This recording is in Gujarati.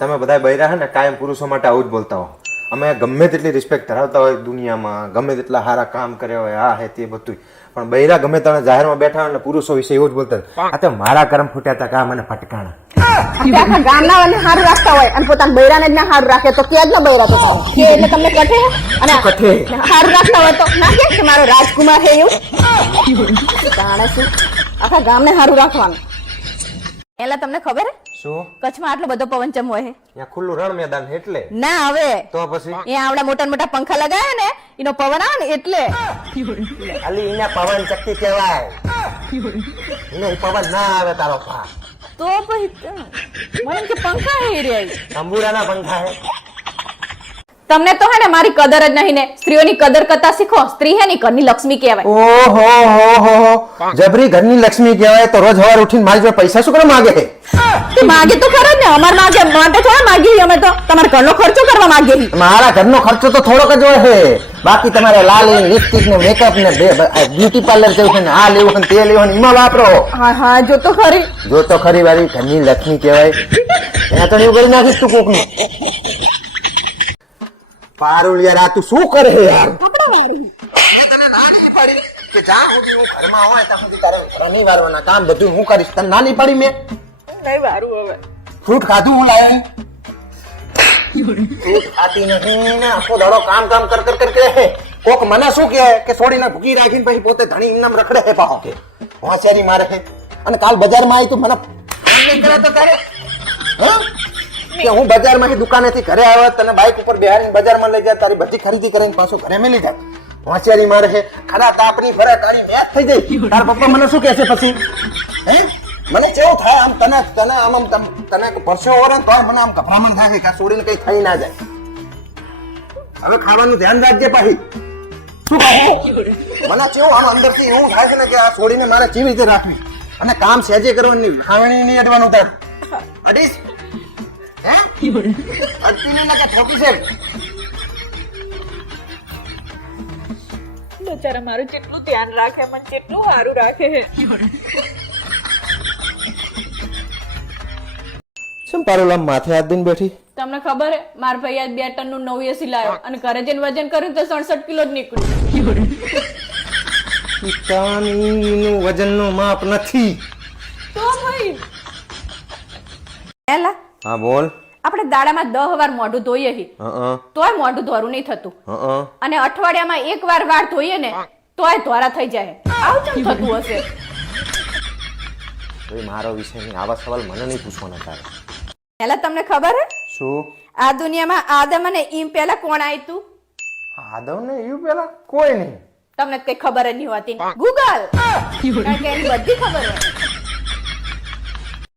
તમે બધા બૈરા હે ને કાયમ પુરુષો માટે આવું જ બોલતા હો. અમે ગમે તેટલી રિસ્પેક્ટ ધરાવતા હોય દુનિયામાં, ગમે તેટલા સારા કામ કર્યા હોય, આ હે તે બધું, પણ બૈરા ગમે તમે જાહેરમાં બેઠા હોય ને પુરુષો વિશે એવું જ બોલતા હોય, આ તો મારા કર્મ ફૂટ્યા હતા કા મને ફટકાણા. આખા ગામના અને હારું રાખતા હોય અને પોતાના બૈરાને જ ના હારું રાખે તો કે જ ના બૈરા તો થાય કે એટલે તમને કઠે અને કઠે હારું રાખતા હોય તો ના કે મારો રાજકુમાર હે એવું જાણે શું આખા ગામને હારું રાખવાનું. એલા તમને ખબર હે શું કચ્છમાં આટલો બધો પવનચમ હોય હે? ત્યાં ખુલ્લું રણ મેદાન એટલે ના હવે તો પછી અહીંયા આવડા મોટા મોટા પંખા લગાવ્યા ને એનો પવન આવે ને એટલે ખાલી એના પવન ચક્કી કહેવાય, એને પવન ના આવે તારો પા. તો પછી મને કે પંખા હે રે તંબુરાના પંખા હે. તમને તો હે ને મારી કદર જ નહીં ને સ્ત્રીઓની કદર કરતા શીખો. સ્ત્રી હે ને ઘરની લક્ષ્મી કહેવાય. ઓહો જબરી ઘરની લક્ષ્મી કહેવાય તો રોજ સવાર ઉઠીને મારી જોડે પૈસા શું કરવા માંગે છે? તે માગે તો ખરો ને, અમાર માગે માટે થોડા માગી અમે તો તમારા ઘરનો ખર્ચો કરવા માંગીએ છીએ. મારા ઘરનો ખર્ચો તો થોડોક જ હોય છે, બાકી તમારે લાલી લિપસ્ટિક ને મેકઅપ ને બ્યુટી પાર્લર જવું છે ને આ લેવું ને તે લેવું એમાં વાપરો. હા હા જો તો ખરી. જો તો ખરી વાળી ઘરની લક્ષ્મી કહેવાય. ત્યાં તો એવું કરી નાખીશ તું કોકનું. પારુલ યાર આ તું શું કરે યાર? કપડા વાળી તને નાની પડી કે જા હું ઘરમાં હોય ત્યાં સુધી તારે નહીં વારવાના કામ બધું હું કરીશ. તને નાની પડી મેં નહીં વારું હવે. ફ્રૂટ ખાધું હું લાવી ફ્રૂટ ખાતી નહીં ને આખો દાડો કામ કામ કર કર કર કરે. કોક મને શું કહે કે છોડીને ભૂકી રાખીને પછી પોતે ધણી ઇનામ રખડે છે પાહો કે હોશિયારી મારે છે. અને કાલ બજારમાં આવી તું મને ફોન નહીં કરે તો કરે કે હું બજારમાંથી દુકાનેથી ઘરે આવ્યો તને બાઇક ઉપર બેહારીને બજારમાં લઈ જા તારી બધી ખરીદી કરીને પાછો ઘરે મેલી જા. હોશિયારી મારે છે. ખરા તાપની ફરે તારી મેચ થઈ જાય. તાર પપ્પા મને શું કહેશે પછી? હે મને કેવું થાય આમ તને તને આમ આમ તને પરસો ઓરે તો મને આમ ગભરામણ થાય કે છોડીને કઈ થઈ ના જાય. હવે ખાવાનું ધ્યાન રાખજે પાછી. શું કહું મને કેવું આમ અંદરથી એવું થાય છે ને કે આ છોડીને મારે કેવી રીતે રાખવી અને કામ સહેજે કરવાની ખાવણી નહીં અડવાનું થાય. અડીશ હે અડતીને ના કે ઠોકી છે. બચારા મારું જેટલું ધ્યાન રાખે મને જેટલું સારું રાખે છે. શું પારુલ આમ માથે હાથ દઈને બેઠી? તમને ખબર હે માર ભાઈ આજ 2 ટનનું નવું એસી લાવ્યો અને ઘરે જઈને વજન કર્યું તો 67 કિલો જ નીકળ્યું. પિતાનું વજનનું માપ નથી. તો ભાઈ એલા હા બોલ. આપણે દાડામાં 10 વાર મોઢું ધોઈએ છીએ તોય મોઢું ધોરું નહીં થતું અને અઠવાડિયામાં 1 વાર વાળ ધોઈએ ને તોય ધોરા થઈ જાય. આવું કેમ થતું હશે? મારો વિષય નહીં, આવા સવાલ મને નહીં પૂછવાના તારે. એલા તમને ખબર હે શું આ દુનિયામાં આદમ અને ઈમ પહેલા કોણ આયું તું? આદમ ને એવું પેલા કોઈ નહીં. તમને કઈ ખબર જ નહીં હોતી. ગૂગલ કારણ કે એની બધી ખબર હોય.